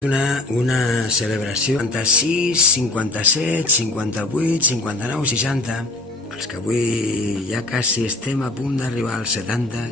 Una celebració 56, 57, 58, 59, 60, els que avui ja quasi estem a punt d'arribar als 70.